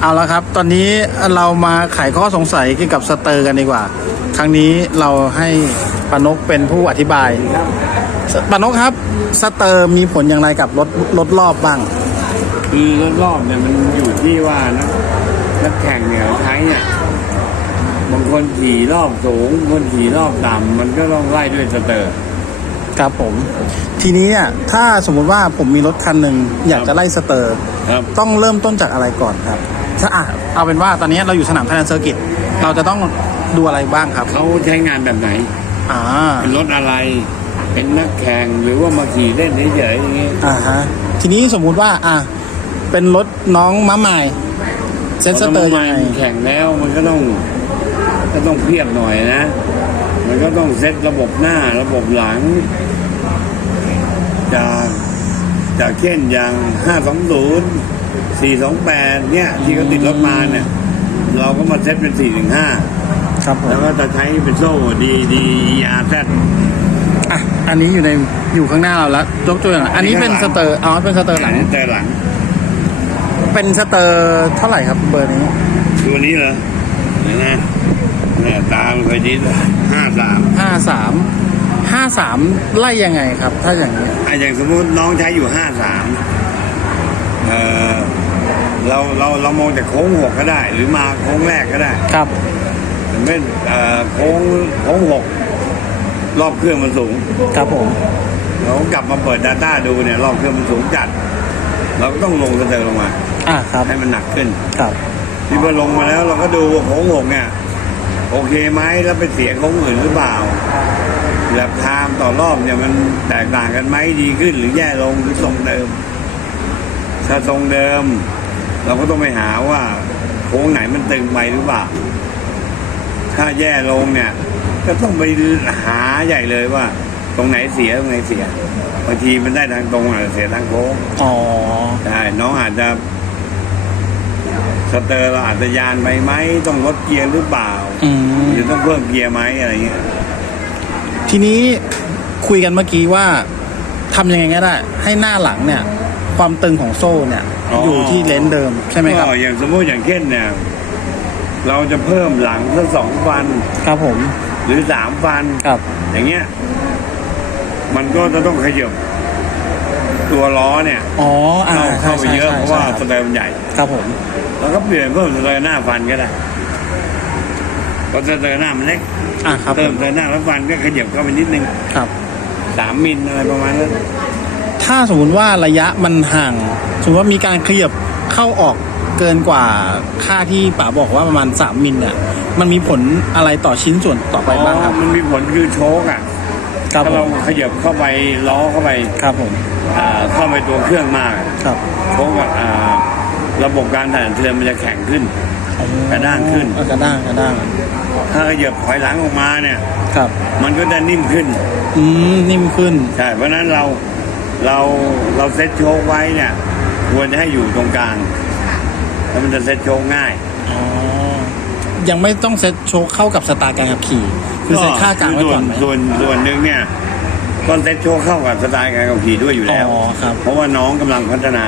เอาละครับ ตอนนี้เรามาไขข้อสงสัยเกี่ยวกับสเตอร์กันดีกว่า ครั้งนี้เราให้ปานกเป็นผู้อธิบายปานกครับ สเตอร์มีผลอย่างไรกับรถรถรอบบ้าง คือรอบๆเนี่ยมันอยู่ที่ว่านักนักแข่งเนี่ยใช้เนี่ยบางคนขี่รอบสูงบางคนขี่รอบต่ำมันก็ต้องไล่ด้วยสเตอร์ครับผม ทีนี้อะถ้าสมมุติว่าผมมีรถคันหนึ่งอยากจะไล่สเตอร์ ครับ ต้องเริ่มต้นจากอะไรก่อนครับ ถ้าอะเอาเป็นว่าตอนนี้เราอยู่สนามไทยแลนด์เซอร์กิตเราจะต้องดูอะไรบ้างครับเขาใช้งานแบบไหนอ่าเป็นรถอะไร เป็นนักแข่งหรือว่ามาขี่เล่นเฉยๆอย่างเงี้ยอ่าฮะทีนี้สมมุติว่าอะเป็นรถน้องม้าใหม่เซ็ตสเตอร์ยังไงแข่งแล้วมันก็ต้องก็ต้องเพียบหน่อยนะ มันก็ต้องเซตระบบหน้าระบบหลังจากจากเช่นอย่าง 520 428 เนี่ย ที่เขาติดรถมาเนี่ย เราก็มาเซตเป็น 415 ครับผมแล้วก็จะใช้เป็นโซ่ดีดีอาร์แซอะอันนี้อยู่ในอยู่ข้างหน้าเราแล้วยกตัวอย่างอันนี้เป็นสเตอร์อ๋อเป็นสเตอร์หลังแต่หลัง เป็นสเตอร์เท่าไหร่ครับเบอร์นี้ตัวนี้เหรอเห็นไหมเนี่ยตามเคยดีห้าสามห้าสามห้าสามไล่ยังไงครับ ถ้าอย่างนี้อะอย่างสมมติน้องใช้อยู่ห้าสามเออ เราเราเรามองจากโค้งหกก็ได้ หรือมาโค้งแรกก็ได้ครับอย่างเช่นเอ่อโค้งโค้งหกรอบเครื่องมันสูงครับผมเรากลับมาเปิด Data ดูเนี่ยรอบเครื่องมันสูงจัด เราก็ต้องลงสเตอร์ลงมาอะครับให้มันหนักขึ้นครับที่พอลงมาแล้วเราก็ดูว่าโค้งหกเนี่ยโอเคไหมแล้วไปเสียโค้งอื่นหรือเปล่าแบบไทม์ต่อรอบเนี่ยมันแตกต่างกันไหมดีขึ้นหรือแย่ลงหรือทรงเดิม ถ้าทรงเดิม เราก็ต้องไปหาว่าโค้งไหนมันตึงไปหรือเปล่า ถ้าแย่ลงเนี่ย ก็ต้องไปหาใหญ่เลยว่า ตรงไหนเสียตรงไหนเสียบางทีมันได้ทางตรงอาจจะเสียทางโค้งอ๋อใช่น้องอาจจะสเตอร์เราอาจจะยานไปไหมต้องลดเกียร์หรือเปล่าอืมหรือต้องเพิ่มเกียร์ไหมอะไรเงี้ยทีนี้คุยกันเมื่อกี้ว่าทำยังไงก็ได้ ให้หน้าหลังเนี่ย ความตึงของโซ่เนี่ย อยู่ที่เลนส์เดิมใช่ไหมครับก็อย่างสมมติอย่างเช่นเนี่ยเราจะเพิ่มหลังสักสองฟันครับผม หรือสามฟันครับ อย่างเงี้ย มันก็จะต้องขยับตัวล้อเนี่ยอ๋ออ่าเข้าใช่เข้าไปใช่เยอะใช่เพราะว่าสใช่เตอร์มันใหญ่ ครับผมเราก็เปลี่ยนเพิ่มสเตอร์หน้าฟันก็ได้เพราะสเตอร์หน้ามันเล็กอ่าครับผเติมมสเตอร์หน้าแล้วฟันก็ขยับเข้าไปนิดนึงครับสามมิลอะไรประมาณนั้น ถ้าสมมติว่าระยะมันห่างสมมติว่ามีการขยับเข้าออกเกินกว่าค่าที่ป๋าบอกว่าประมาณ 3 มิลเนี่ยมันมีผลอะไรต่อชิ้นส่วนต่อไปบ้างครับอ๋อมันมีผลคือโชกอะครับถ้าผเรามขยับเข้าไปล้อเข้าไปครับผมอ่าเข้าไปตัวเครื่องมากครับโชกอะอ่าระบบการถ่ายเทือนมันจะแข็งขึ้นกระด้างขึ้นเออกระด้างกระด้าง ถ้าขยับถอยหลังออกมาเนี่ยครับ มันก็จะนิ่มขึ้น อืมนิ่มขึ้นใช่เพราะฉะนั้นเรา เราเราเซ็ตโชกไว้เนี่ยควรจะให้อยู่ตรงกลาง แล้วมันจะเซ็ตโชกง่ายอ๋อยังไม่ต้องเซ็ตโชคเข้ากับสไตล์การขับขี่ คือเซ็ตค่ากลางไว้ก่อนไหมส่วนส่วนส่วนหนึ่งเนี่ยก็เซ็ตโชกเข้ากับสไตล์การขับขี่ด้วยอยู่แล้ว อ๋อครับ เพราะว่าน้องกำลังพัฒนา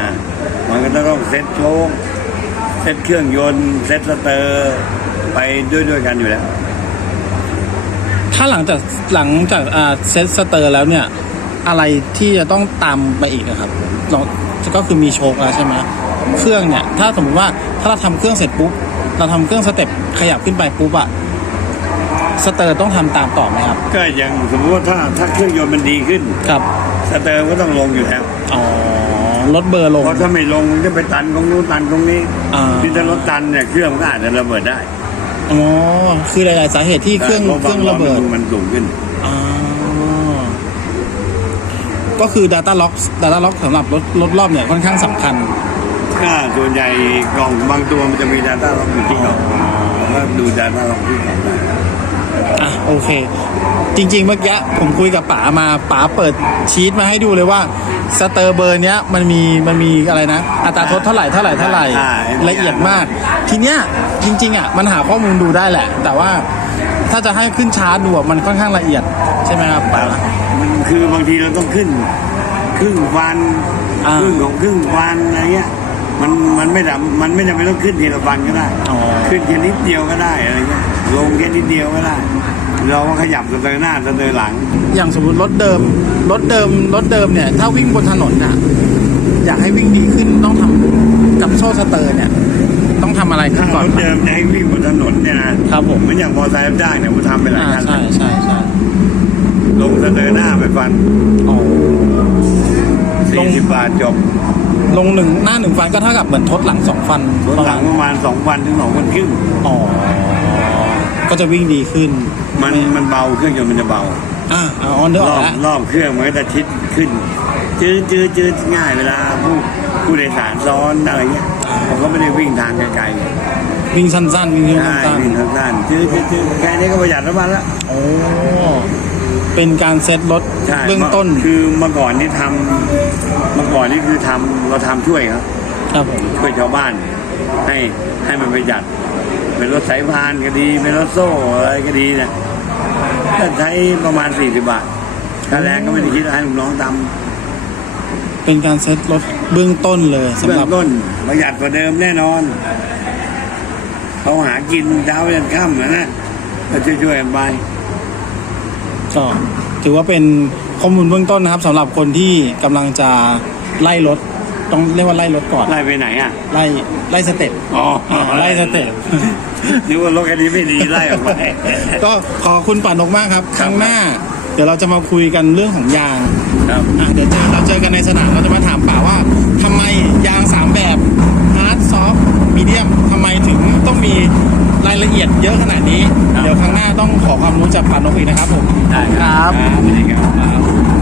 มันก็จะต้องเซ็ตโชกเซ็ตเครื่องยนต์ เซ็ตสเตอร์ไปด้วยด้วยกันอยู่แล้ว ถ้าหลังจากหลังจากอ่าเซ็ตสเตอร์แล้วเนี่ย อะไรที่จะต้องตามไปอีกอะครับเราก็คือมีโชคแล้วใช่ไหมเครื่องเนี่ย ถ้าสมมติว่าถ้าเราทำเครื่องเสร็จปุ๊บเราทำเครื่องสเต็ปขยับขึ้นไปปุ๊บอะสเตอร์ต้องทำตามต่อไหมครับ ก็อย่างสมมติว่าถ้าถ้าเครื่องยนต์มันดีขึ้นครับสเตอร์ก็ต้องลงอยู่แล้วอ๋อลดเบอร์ลงเพราะถ้าไม่ลงมันจะไปตันตรงนู้นตันตรงนี้อ่าที่ถ้ารถตันเนี่ยเครื่องมันก็อาจจะระเบิดได้อ๋อคือหลายๆสาเหตุที่เครื่องพาะเครื่องบาระเบิดมันสูงขึ้นอ๋อ ก็คือ Data Lock Data Lock สำหรับรถรถรอบเนี่ยค่อนข้างสำคัญก็ส่วนใหญ่กล่องบางตัวมันจะมี Data ล็อกอยู่ที่กล่องแล้วดู Data ล็อกที่กล่องได้อะโอเค จริงๆเมื่อกี้ผมคุยกับป๋ามาป๋าเปิดชีตมาให้ดูเลยว่าสเตอร์เบอร์เนี้ยมันมีมันมีอะไรนะ อัตราทดเท่าไหร่เท่าไหร่เท่าไหร่ใช่ละเอียดมาก ทีเนี้ยจริงๆอะมันหาข้อมูลดูได้แหละ แต่ว่า ถ้าจะให้ขึ้นชาร์จดูอะมันค่อนข้างละเอียดใช่ไหมครับป๋า มันคือบางทีเราต้องขึ้น ครึ่งวันอ่า ครึ่งของครึ่งวันอะไรเงี้ยมันมันไม่ดำมันไม่จำเป็นต้องขึ้นทีละฟันก็ได้ อ๋อขึ้นแค่นิดเดียวก็ได้อะไรเงี้ยลงแค่นิดเดียวก็ได้ เราก็ขยับสเตอร์หน้าสเตอร์หลัง อย่างสมมติรถเดิมรถเดิมรถเดิมเนี่ย ถ้าวิ่งบนถนนน่ะอยากให้วิ่งดีขึ้นต้องทำกับโซ่สเตอร์เนี่ย ต้องทำอะไรขึ้ถ้านก่อนรถเดิมจะให้วิ่งบนถนนเนี่ยนะครับผมเหมือนอย่างมอเตอร์ไซค์รับจ้างเนี่ยผมทำไปหลายอ่าคันใช่ใช่ใช่ลงสเตอร์หน้าไปฟันอ๋อ ลง สี่สิบบาทจบลงหนึ่งหน้าหนึ่งฟันก็เท่ากับเหมือนทดหลังสองฟันรถหลังประมาณสองวันถึงสองวันครึ่งอ๋อก็จะวิ่งดีขึ้นมันมันเบาเครื่องยนต์มันจะเบา อ่าอ๋อเนื้ออรอกอบแล้ว รอบเครื่องมันก็จะชิดขึ้น จืดจืดจืดง่ายเวลาผู้ผู้โดยสารซ้อนอะไรเงี้ย ผมก็ไม่ได้วิ่งทางไกลๆวิ่งสั้นๆวิ่งใช่สั้นวิ่งสั้นๆจืดจืดจืดแค่นี้ก็ประหยัดน้ำมันละ ๆโอ้เป็นการเซ็ตรถใช่เบื้องต้นคือเมื่อก่อนนี่ทำเมื่อก่อนนี่คือทำเราทำช่วยครับครับผมช่วยชาวบ้าน ให้ให้มันประหยัด เป็นรถสายพานก็ดี เป็นรถโซ่อะไรก็ดีเนี่ยก็ใช้ประมาณ40บาทค่าแรงก็ไม่ได้คิดให้ลูกน้องท เป็นการเซ็ตรถเบื้องต้นเลยำสำเบื้หอรับงต้นประหยัดกว่าเดิมแน่นอนเขาหากินเช้ายันค่ำนะนะก็ช่วยๆกันไปก็ถือว่าเป็นข้อมูลเบื้องต้นนะครับสำหรับคนที่กำลังจะไล่รถต้องเรียกว่าไล่รถก่อนไล่ไปไหนอะไล่ไล่สเต็ปอ๋ออ่าไล่สเต็ป นึกว่ารถคันนี้ไม่ดีไล่ออกไป ก็ขอบคุณป่านกมากครับคครับรั้งหน้า เดี๋ยวเราจะมาคุยกันเรื่องของยาง ครับอะเดี๋ยวเจอเราเจอกันในสนามเราจะมาถามป่าว่าทำไมยางสามแบบฮาร์ดซอฟต์มีเดียมทำไมถึงต้องมีรายละเอียดเยอะขนาดนี้ ครับ เดี๋ยวครั้งหน้าต้องขอความรู้จากป่านกอีกนะครับผมได้ครับสวัสดีครับ